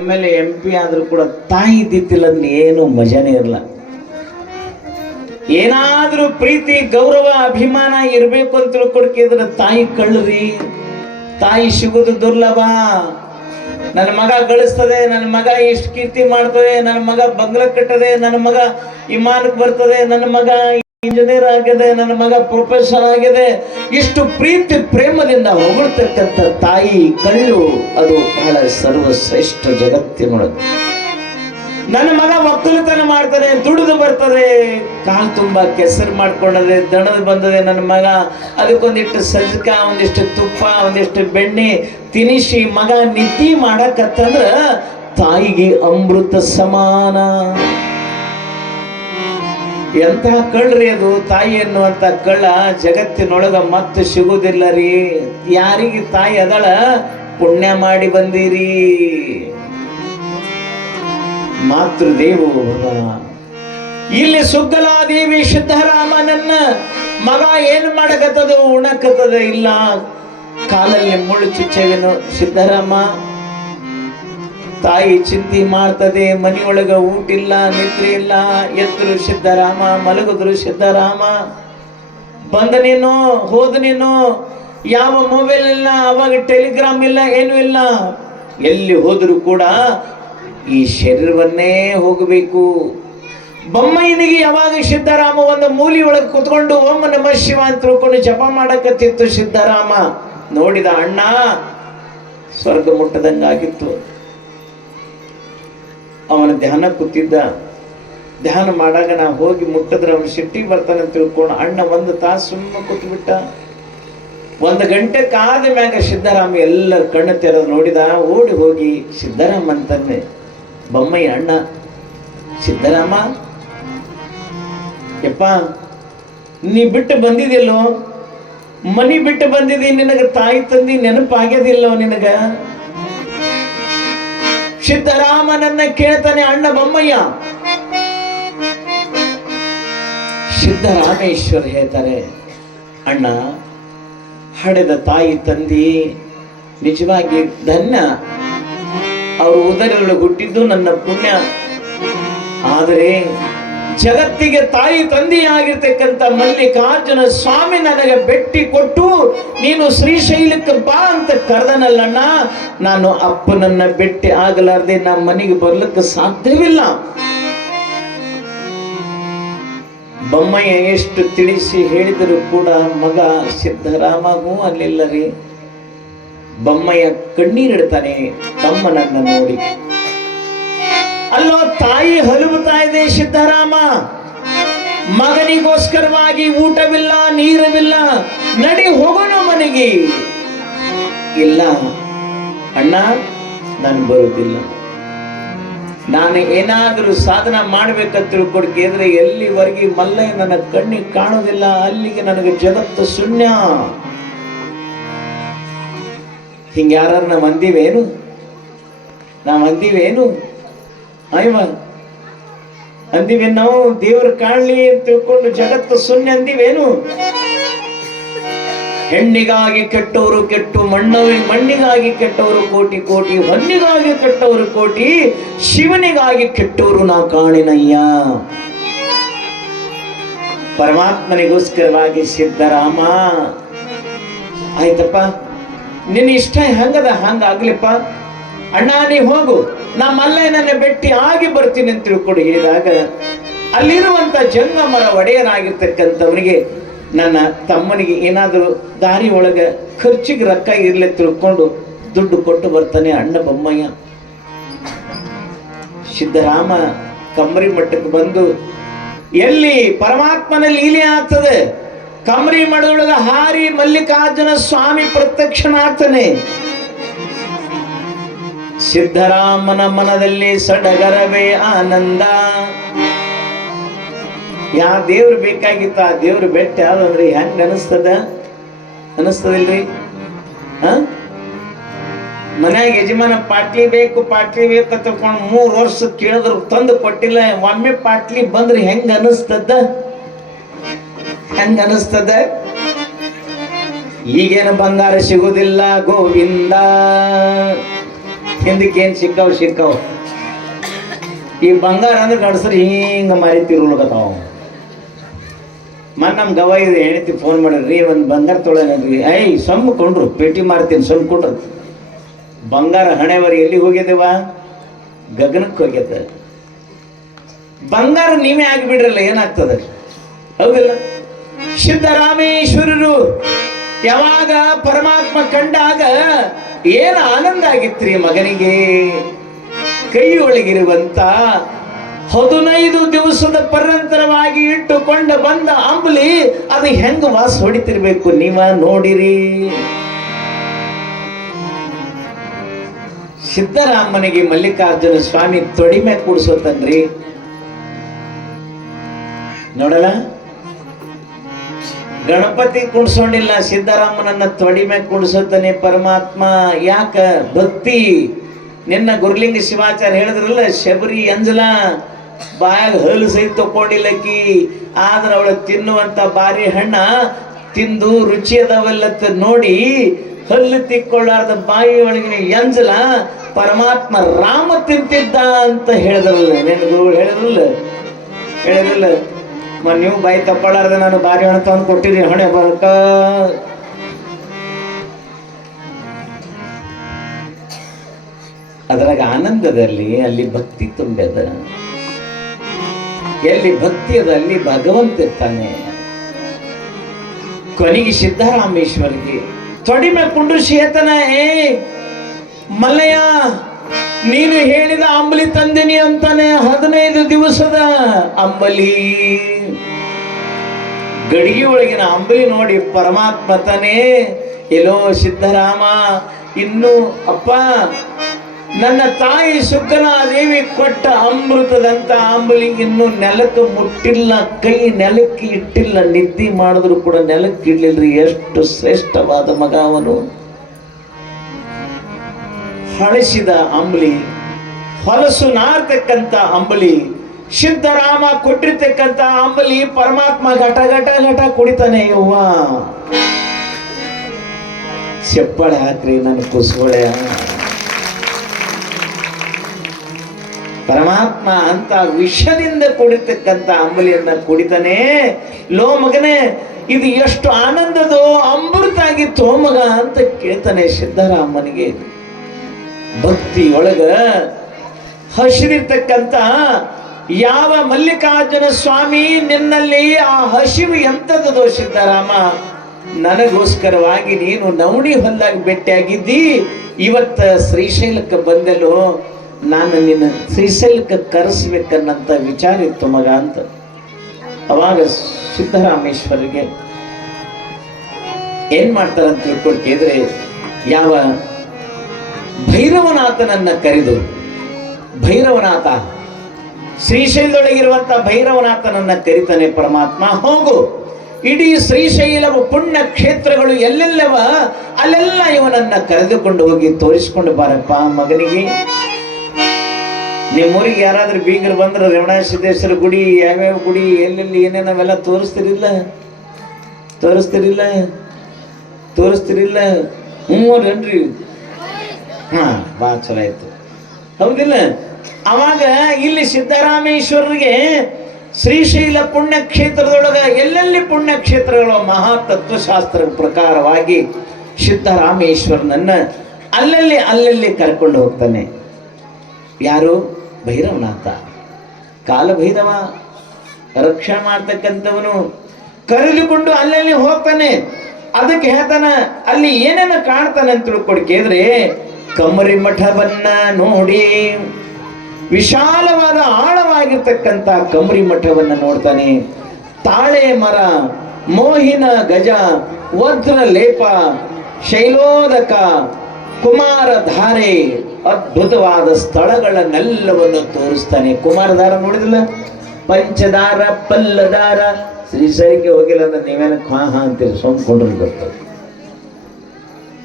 MLA MP ಆದ್ರೂ ಕೂಡ ತಾಯಿ ಇದ್ದಿತ್ತಿಲ್ಲ ಅಂದ್ರೆ ಏನು ಮಜಾನೇ ಇರಲ್ಲ. ಏನಾದ್ರೂ ಪ್ರೀತಿ ಗೌರವ ಅಭಿಮಾನ ಇರಬೇಕು ಅಂತ ತಿಳ್ಕೊಡ್ಕಿದ್ರೆ ತಾಯಿ ಕಳ್ಳ್ರಿ. ತಾಯಿ ಸಿಗುದು ದುರ್ಲಭ. ನನ್ನ ಮಗ ಗಳಿಸ್ತದೆ, ನನ್ನ ಮಗ ಇಷ್ಟು ಕೀರ್ತಿ ಮಾಡ್ತದೆ, ನನ್ನ ಮಗ ಬಂಗ್ಲ ಕಟ್ಟದೆ, ನನ್ನ ಮಗ ವಿಮಾನಕ್ಕೆ ಬರ್ತದೆ, ನನ್ನ ಮಗ ಇಂಜಿನಿಯರ್ ಆಗಿದೆ, ನನ್ನ ಮಗ ಪ್ರೊಫೆಸರ್ ಆಗಿದೆ, ಇಷ್ಟು ಪ್ರೀತಿ ಪ್ರೇಮದಿಂದ ಹೊಗಳ್ತಕ್ಕಂಥ ತಾಯಿ ಕಳ್ಳು ಅದು ಬಹಳ ಸರ್ವಶ್ರೇಷ್ಠ ಜಗತ್ತಿನೊಳಗೆ. ನನ್ನ ಮಗ ಒಕ್ಕಲುತನ ಮಾಡ್ತಾನೆ, ದುಡಿದು ಬರ್ತದೆ, ಕಾಲು ತುಂಬಾ ಕೆಸರು ಮಾಡ್ಕೊಂಡದೆ, ದಣದು ಬಂದದೆ ನನ್ನ ಮಗ, ಅದಕ್ಕೊಂದಿಷ್ಟು ಸಜ್ಜಕ, ಒಂದಿಷ್ಟು ತುಪ್ಪ, ಒಂದಿಷ್ಟು ಬೆಣ್ಣೆ ತಿನಿಸಿ ಮಗ ನಿದ್ದೆ ಮಾಡಕತ್ತಂದ್ರ ತಾಯಿಗೆ ಅಮೃತ ಸಮಾನ. ಎಂತಹ ಕಳ್ಳ್ರಿ ಅದು. ತಾಯಿ ಎನ್ನುವಂತ ಕಳ್ಳ ಜಗತ್ತಿನೊಳಗ ಮತ್ತೆ ಸಿಗುವುದಿಲ್ಲ ರೀ. ಯಾರಿಗೆ ತಾಯಿ ಅದಳ ಪುಣ್ಯ ಮಾಡಿ ಬಂದಿರಿ. ಮಾತೃದೇವೋ ಭವ. ಇಲ್ಲಿ ಸುಗ್ಗಲಾದೇವಿ ಸಿದ್ಧರಾಮನನ್ನ ಮಗ ಏನ್ ಮಾಡಕತ್ತದ, ಉಣಕತ್ತದ ಇಲ್ಲ, ಕಾಲಲ್ಲಿ ಮುಳ್ಳು ಚುಚ್ಚವೇನು ಸಿದ್ಧರಾಮ. ತಾಯಿ ಚಿಂತೆ ಮಾಡ್ತದೆ, ಮನೆಯೊಳಗ ಊಟ ಇಲ್ಲ, ನಿದ್ರೆ ಇಲ್ಲ. ಎದ್ರು ಸಿದ್ಧರಾಮ, ಮಲಗಿದ್ರು ಸಿದ್ಧರಾಮ. ಬಂದನೇನೋ ಹೋದನೇನೋ, ಯಾವ ಮೊಬೈಲ್ ಇಲ್ಲ, ಅವಾಗ ಟೆಲಿಗ್ರಾಮ್ ಇಲ್ಲ, ಏನೂ ಇಲ್ಲ. ಎಲ್ಲಿ ಹೋದ್ರು ಕೂಡ ಈ ಶರೀರವನ್ನೇ ಹೋಗಬೇಕು. ಬೊಮ್ಮಯ್ಯನಿಗೆ ಯಾವಾಗ ಸಿದ್ಧರಾಮ ಒಂದು ಮೂಲಿ ಒಳಗೆ ಕುತ್ಕೊಂಡು ಓಂ ನಮಃ ಶಿವ ಅಂತ ತಿಳ್ಕೊಂಡು ಜಪ ಮಾಡಕತ್ತಿತ್ತು ಸಿದ್ಧರಾಮ. ನೋಡಿದ ಅಣ್ಣ ಸ್ವರ್ಗ ಮುಟ್ಟದಂಗಾಗಿತ್ತು. ಅವನ ಧ್ಯಾನ ಕೂತಿದ್ದ. ಧ್ಯಾನ ಮಾಡಾಗ ನಾ ಹೋಗಿ ಮುಟ್ಟಿದ್ರೆ ಅವನು ಸಿಟ್ಟಿಗೆ ಬರ್ತಾನೆ ಅಂತ ತಿಳ್ಕೊಂಡು ಅಣ್ಣ ಒಂದು ತಾಸು ಸುಮ್ಮನೆ ಕೂತ್ಬಿಟ್ಟ. 1 ಗಂಟೆ ಕಾದ ಮ್ಯಾಗ ಸಿದ್ಧರಾಮ ಎಲ್ಲರ ಕಣ್ಣು ತೆರೆದು ನೋಡಿದ. ಓಡಿ ಹೋಗಿ ಸಿದ್ಧರಾಮ ಅಂತಾನೆ, ಬೊಮ್ಮಯ್ಯ ಅಣ್ಣ, ಸಿದ್ಧರಾಮ ಯಪ್ಪ ನೀ ಬಿಟ್ಟು ಬಂದಿದಿಲ್ಲೋ, ಮನಿ ಬಿಟ್ಟು ಬಂದಿದಿ, ನಿನಗ ತಾಯಿ ತಂದಿ ನೆನಪಾಗ್ಯದಿಲ್ಲೋ ನಿನಗ? ಸಿದ್ಧರಾಮನನ್ನ ಕೇಳ್ತಾನೆ ಅಣ್ಣ ಬೊಮ್ಮಯ್ಯ. ಸಿದ್ಧರಾಮೇಶ್ವರ ಹೇಳ್ತಾರೆ, ಅಣ್ಣ ಹಡೆದ ತಾಯಿ ತಂದಿ ನಿಜವಾಗಿ ಧನ್ಯ, ಅವರು ಉದರೊಳಗೆ ಹುಟ್ಟಿದ್ದು ನನ್ನ ಪುಣ್ಯ. ಆದರೆ ಜಗತ್ತಿಗೆ ತಾಯಿ ತಂದೆಯಾಗಿರ್ತಕ್ಕಂಥ ಮಲ್ಲಿಕಾರ್ಜುನ ಸ್ವಾಮಿ ನನಗೆ ಭೇಟಿ ಕೊಟ್ಟು ನೀನು ಶ್ರೀಶೈಲಕ್ಕೆ ಬಾ ಅಂತ ಕರೆದನಲ್ಲಣ್ಣ, ನಾನು ಅಪ್ಪನನ್ನ ಭೇಟಿ ಆಗಲಾರ್ದೆ ನಮ್ಮ ಮನೆಗೆ ಬರ್ಲಿಕ್ಕೆ ಸಾಧ್ಯವಿಲ್ಲ. ಬೊಮ್ಮಯ್ಯ ಎಷ್ಟು ತಿಳಿಸಿ ಹೇಳಿದರೂ ಕೂಡ ಮಗ ಸಿದ್ಧರಾಮಗೂ ಅಲ್ಲಿಲ್ಲ ರೀ. ಬೊಮ್ಮಯ್ಯ ಕಣ್ಣೀರಿಡ್ತಾನೆ ತಮ್ಮನನ್ನ ನೋಡಿ. ಅಲ್ಲೋ ತಾಯಿ ಹಲುಬುತ್ತಾ ಇದೆ ಸಿದ್ಧರಾಮ, ಮಗನಿಗೋಸ್ಕರವಾಗಿ ಊಟವಿಲ್ಲ, ನೀರವಿಲ್ಲ, ನಡಿ ಹೋಗೋಣ ಮನೆಗೆ. ಇಲ್ಲ ಅಣ್ಣ, ನಾನು ಬರುವುದಿಲ್ಲ. ನಾನು ಏನಾದರೂ ಸಾಧನ ಮಾಡ್ಬೇಕಂತ ತಿಳ್ಕೊಡ್ಕಿದ್ರೆ ಎಲ್ಲಿವರೆಗೆ ಮಲ್ಲಯ್ಯ ನನ್ನ ಕಣ್ಣಿಗೆ ಕಾಣೋದಿಲ್ಲ, ಅಲ್ಲಿಗೆ ನನಗೆ ಜಗತ್ತು ಶೂನ್ಯ. ಹಿಂಗ ಯಾರು ನಾವು ಅಂದಿವೇನು? ಅಯ್ಯವ ಅಂದಿವೆ ನಾವು? ದೇವ್ರ ಕಾಣಲಿ ಅಂತ ತಿಳ್ಕೊಂಡು ಜಗತ್ತು ಶೂನ್ಯ ಅಂದಿವೇನು? ಹೆಣ್ಣಿಗಾಗಿ ಕೆಟ್ಟವರು ಕೆಟ್ಟು, ಮಣ್ಣಿಗಾಗಿ ಕೆಟ್ಟವರು ಕೋಟಿ ಕೋಟಿ, ಹೊನ್ನಿಗಾಗಿ ಕೆಟ್ಟವರು ಕೋಟಿ, ಶಿವನಿಗಾಗಿ ಕೆಟ್ಟವರು ನಾ ಕಾಣಿನಯ್ಯ. ಪರಮಾತ್ಮನಿಗೋಸ್ಕರವಾಗಿ ಸಿದ್ಧರಾಮ, ಆಯ್ತಪ್ಪ ನಿನ್ನ ಇಷ್ಟ ಹೆಂಗದ ಹಂಗಾಗ್ಲಿಪ್ಪ, ಅಣ್ಣ ನೀ ಹೋಗು, ನಾ ಮಲ್ಲಯ್ಯನನ್ನ ಭೇಟಿ ಆಗಿ ಬರ್ತೀನಿ ಅಂತ ತಿಳ್ಕೊಂಡು ಹೇಳಿದಾಗ ಅಲ್ಲಿರುವಂತ ಜಂಗಮರ ಒಡೆಯನಾಗಿರ್ತಕ್ಕಂಥವನಿಗೆ ನನ್ನ ತಮ್ಮನಿಗೆ ಏನಾದರೂ ದಾರಿ ಒಳಗ ಖರ್ಚಿಗೆ ರೊಕ್ಕ ಇರ್ಲಿ ತಿಳ್ಕೊಂಡು ದುಡ್ಡು ಕೊಟ್ಟು ಬರ್ತಾನೆ ಅಣ್ಣ ಬೊಮ್ಮಯ್ಯ. ಸಿದ್ಧರಾಮ ಕಮ್ರಿ ಮಠಕ್ಕೆ ಬಂದು ಎಲ್ಲಿ ಪರಮಾತ್ಮನ ಲೀಲೆ ಆಗ್ತದೆ, ಕಮ್ರಿ ಮಠದೊಳಗ ಹಾರಿ ಮಲ್ಲಿಕಾರ್ಜುನ ಸ್ವಾಮಿ ಪ್ರತ್ಯಕ್ಷನಾಗ್ತಾನೆ. ಸಿದ್ಧರಾಮನ ಮನದಲ್ಲಿ ಸಡಗರವೇ ಆನಂದ. ಯಾ ದೇವ್ರು ಬೇಕಾಗಿತ್ತ ಆ ದೇವ್ರು ಬೆಟ್ಟ ಯಾವ್ದಂದ್ರಿ ಹೆಂಗ ಅನಿಸ್ತದಿಲ್ರಿ? ಮನ್ಯಾಗ ಯಜಮಾನ ಪಾಟ್ಲಿ ಬೇಕು ಅಂತ ತಕೊಂಡು 3 ವರ್ಷ ಕೇಳಿದ್ರು ತಂದು ಕೊಟ್ಟಿಲ್ಲ. ಒಮ್ಮೆ ಪಾಟ್ಲಿ ಬಂದ್ರೆ ಹೆಂಗ ಅನಿಸ್ತದ? ಈಗೇನು ಬಂಗಾರ ಸಿಗುದಿಲ್ಲ ಗೋವಿಂದ, ಹಿಂದಕ್ಕೆ ಏನು ಸಿಕ್ಕಾವ್ ಈ ಬಂಗಾರ ಅಂದ್ರೆ ಗಡ್ಸ್ರಿ ಹಿಂಗ ಮಾರಿತಿರುಲಕತ್ತಾವ. ನಮ್ಮ ಗವ ಇದೆ ಹೆಣ್ತಿ ಫೋನ್ ಮಾಡಿರಿ, ಒಂದು ಬಂಗಾರ ತೊಗೊಳನ್ರಿ. ಸೊಮ್ಮ ಕೊಂಡ್ರು, ಪೇಟಿ ಮಾರ್ತೀನಿ ಸೊಮ್ಮ ಕೊಡ್ರು. ಬಂಗಾರ ಹಣೆವರಿ ಎಲ್ಲಿ ಹೋಗ್ಯದೇವ? ಗಗನಕ್ಕೆ ಹೋಗ್ಯದ. ಬಂಗಾರ ನೀವೇ ಆಗಿಬಿಡ್ರಲ್ಲ, ಏನಾಗ್ತದೆ? ಹೌದಿಲ್ಲ? ಸಿದ್ದರಾಮೇಶ್ವರರು ಯಾವಾಗ ಪರಮಾತ್ಮ ಕಂಡಾಗ ಏನು ಆನಂದ ಆಗಿತ್ರಿ ಮಗನಿಗೆ. ಕೈ ಒಳಗಿರುವಂತ 15 ದಿವಸದ ಪರಂತರವಾಗಿ ಇಟ್ಟುಕೊಂಡ ಬಂದ ಅಂಬಲಿ ಅದು ಹೆಂಗ ವಾಸ ಹೊಡಿತಿರ್ಬೇಕು ನೀವ ನೋಡಿರಿ. ಸಿದ್ದರಾಮನಿಗೆ ಮಲ್ಲಿಕಾರ್ಜುನ ಸ್ವಾಮಿ ತೊಡಿಮೆ ಕೂಡಿಸೋತನ್ರಿ. ನೋಡಲ್ಲ, ಗಣಪತಿ ಕುಣಿಸೋണ്ടിಲ್ಲ, ಸಿದ್ದರಾಮನನ್ನ ತೊಡಿಮೆ ಕೂಡಿಸೋತಾನೆ ಪರಮಾತ್ಮ. ಯಾಕ? ಭಕ್ತಿ. ನಿನ್ನ ಗುರುಲಿಂಗ ಶಿವಾಚಾರ್ಯ ಹೇಳಿದ್ರಲ್ಲ, ಶಬರಿ ಅಂಜಲ ಬಾಯಾಗ ಹಲ್ಲು ಸಹಿತ ತಕೊಂಡಿಲ್ಲಕ್ಕಿ, ಆದ್ರೆ ಅವಳು ತಿನ್ನುವಂತ ಬಾರಿ ಹಣ್ಣ ತಿಂದು ರುಚಿ ಅದಾವಲ್ಲತ್ತ ನೋಡಿ ಹಲ್ಲು ತಿಕ್ಕೊಳ್ಳಾರ್ದ ಬಾಯಿ ಒಳಗಿನ ಎಂಜಲ ಪರಮಾತ್ಮ ರಾಮ ತಿಂತಿದ್ದ ಅಂತ ಹೇಳಿದ್ರಲ್ಲ. ನಿನ್ನ ಗುರು ಹೇಳಿದ್ರಲ್ಲ ನೀವು ಬಾಯಿ ತಪ್ಪಾಳಾರ್ದ ನಾನು ಬಾರಿ ಹಣ ತಂದು ಕೊಟ್ಟಿರಿ, ಹಣೆ ಬರಕ. ಅದ್ರಾಗ ಆನಂದದಲ್ಲಿ ಅಲ್ಲಿ ಭಕ್ತಿ ತುಂಬ್ಯದ. ಎಲ್ಲಿ ಭಕ್ತಿ ಅದ ಅಲ್ಲಿ ಭಗವಂತ ಇರ್ತಾನೆ. ಕೊನೆಗೆ ಸಿದ್ದರಾಮೇಶ್ವರಿಗೆ ತೊಡಿಮೆ ಕುಂಡ್ರಿಸಿ ಏತನ, ಮಲ್ಲಯ್ಯ ನೀನು ಹೇಳಿದ ಅಂಬಲಿ ತಂದಿನಿ ಅಂತಾನೆ. 15 ದಿವಸದ ಅಂಬಲಿ, ಗಡಿಗೆ ಒಳಗಿನ ಅಂಬಲಿ ನೋಡಿ ಪರಮಾತ್ಮ ತಾನೇ, ಎಲ್ಲೋ ಸಿದ್ದರಾಮ ಇನ್ನು ಅಪ್ಪ ನನ್ನ ತಾಯಿ ಸುಗ್ಗನಾದೇವಿ ಕೊಟ್ಟ ಅಮೃತದಂತ ಅಂಬಲಿ ಇನ್ನು ನೆಲಕ್ಕೆ ಮುಟ್ಟಿಲ್ಲ, ಕೈ ನೆಲಕ್ಕೆ ಇಟ್ಟಿಲ್ಲ, ನಿದ್ದೆ ಮಾಡಿದ್ರು ಕೂಡ ನೆಲಕ್ಕೆ ಇಡ್ಲಿಲ್ರಿ. ಎಷ್ಟು ಶ್ರೇಷ್ಠವಾದ ಮಗ ಅವನು. ಹಳಸಿದ ಅಂಬಲಿ, ಹೊಲಸು ನಾರ್ತಕ್ಕಂಥ ಅಂಬಲಿ, ಸಿದ್ದರಾಮ ಕೊಟ್ಟಿರ್ತಕ್ಕಂಥ ಅಂಬಲಿ ಪರಮಾತ್ಮ ಘಟ ಘಟ ಘಟ ಕುಡಿತಾನೆ. ಯವ್ವ ಚಪ್ಪಾಳೆ ಹಾಕ್ರಿ ನನ್ನ ಕುಸ್ಕೊಳೆ. ಪರಮಾತ್ಮ ಅಂತ ವಿಷದಿಂದ ಕುಡಿತಕ್ಕಂಥ ಅಂಬಲಿಯನ್ನ ಕುಡಿತಾನೆ. ಲೋ ಮಗನೇ, ಇದು ಎಷ್ಟು ಆನಂದದೋ ಅಮೃತ ಆಗಿತ್ತು ಮಗ ಅಂತ ಕೇಳ್ತಾನೆ ಸಿದ್ದರಾಮನಿಗೆ. ಭಕ್ತಿ ಒಳಗ ಹಸಿರಿರ್ತಕ್ಕಂಥ ಯಾವ ಮಲ್ಲಿಕಾರ್ಜುನ ಸ್ವಾಮಿ ನಿನ್ನಲ್ಲಿ ಆ ಹಸಿವು ಎಂಥದ್ದು ಸಿದ್ದರಾಮ, ನನಗೋಸ್ಕರವಾಗಿ ನೀನು ನವಣಿ ಹೊಲ್ಲಾಗಿ ಭೇಟಿಯಾಗಿದ್ದಿ, ಇವತ್ತ ಶ್ರೀಶೈಲಕ್ಕೆ ಬಂದೆಲ್ಲೋ, ನಾನು ನಿನ್ನ ಶ್ರೀಶೈಲಕ್ಕೆ ಕರೆಸ್ಬೇಕನ್ನಂತ ವಿಚಾರ ಇತ್ತು ಮಗ ಅಂತ. ಅವಾಗ ಸಿದ್ದರಾಮೇಶ್ವರಿಗೆ ಏನ್ ಮಾಡ್ತಾರಂತ ತಿಳ್ಕೊಂಡು ಕೇಳಿದ್ರೆ, ಯಾವ ಭೈರವನಾಥನನ್ನ ಕರೆದು, ಭೈರವನಾಥ ಶ್ರೀಶೈಲದೊಳಗಿರುವಂತ ಭೈರವನಾಥನನ್ನ ಕರಿತಾನೆ ಪರಮಾತ್ಮ. ಹೋಗು, ಇಡೀ ಶ್ರೀಶೈಲವ ಪುಣ್ಯ ಕ್ಷೇತ್ರಗಳು ಎಲ್ಲೆಲ್ಲವ ಅಲ್ಲೆಲ್ಲ ಇವನನ್ನ ಕರೆದುಕೊಂಡು ಹೋಗಿ ತೋರಿಸ್ಕೊಂಡು ಬಾರಪ್ಪ ಮಗನಿಗೆ. ನಿಮ್ಮೂರಿಗೆ ಯಾರಾದ್ರೂ ಬೀಗರು ಬಂದ್ರೆ ರೇವಣ ಸಿದ್ದೇಶ್ವರ ಗುಡಿ, ಯಾವ್ಯಾವ ಗುಡಿ ಎಲ್ಲೆಲ್ಲಿ ಏನೇನವೆಲ್ಲ ತೋರಿಸ್ತಿರಿಲ್ಲ? ಹ್ಞೂನ್ರಿ. ಭಾಳ ಚಲೋ ಆಯ್ತು, ಹೌದಿಲ್ಲ? ಅವಾಗ ಇಲ್ಲಿ ಸಿದ್ದರಾಮೇಶ್ವರರಿಗೆ ಶ್ರೀಶೈಲ ಪುಣ್ಯಕ್ಷೇತ್ರದೊಳಗ ಎಲ್ಲೆಲ್ಲಿ ಪುಣ್ಯಕ್ಷೇತ್ರಗಳು ಮಹಾತತ್ವಶಾಸ್ತ್ರ ಪ್ರಕಾರವಾಗಿ ಸಿದ್ದರಾಮೇಶ್ವರನನ್ನ ಅಲ್ಲಲ್ಲಿ ಕರ್ಕೊಂಡು ಹೋಗ್ತಾನೆ. ಯಾರು? ಭೈರವನಾಥ, ಕಾಲಭೈರವ, ರಕ್ಷಣೆ ಮಾಡ್ತಕ್ಕಂಥವನು ಕರೆದುಕೊಂಡು ಅಲ್ಲಲ್ಲಿ ಹೋಗ್ತಾನೆ. ಅದಕ್ಕೆ ಹೇಳ್ತಾನ, ಅಲ್ಲಿ ಏನೇನು ಕಾಣ್ತಾನೆ ಅಂತ ತಿಳ್ಕೊಂಡು ಕೇಳಿದ್ರೆ, ಕಮರಿ ಮಠವನ್ನ ನೋಡಿ, ವಿಶಾಲವಾದ ಆಳವಾಗಿರ್ತಕ್ಕಂಥ ಕಮರಿ ಮಠವನ್ನ ನೋಡ್ತಾನೆ. ತಾಳೆ ಮರ, ಮೋಹಿನ ಗಜ, ವಜ್ರ ಲೇಪ, ಶೈಲೋದಕ, ಕುಮಾರಧಾರೆ, ಅದ್ಭುತವಾದ ಸ್ಥಳಗಳನ್ನೆಲ್ಲವನ್ನು ತೋರಿಸ್ತಾನೆ. ಕುಮಾರಧಾರ ನೋಡಿದಿಲ್ಲ? ಪಂಚದಾರ, ಪಲ್ಲದಾರ. ಶ್ರೀಶೈಲಕ್ಕೆ ಹೋಗಿಲ್ಲ ಅಂದ್ರೆ ನೀವೇನ ಹಾ ಅಂತೀರಿ, ಸೋಮ್ಕೊಂಡ್ರೆ ಬರ್ತದೆ.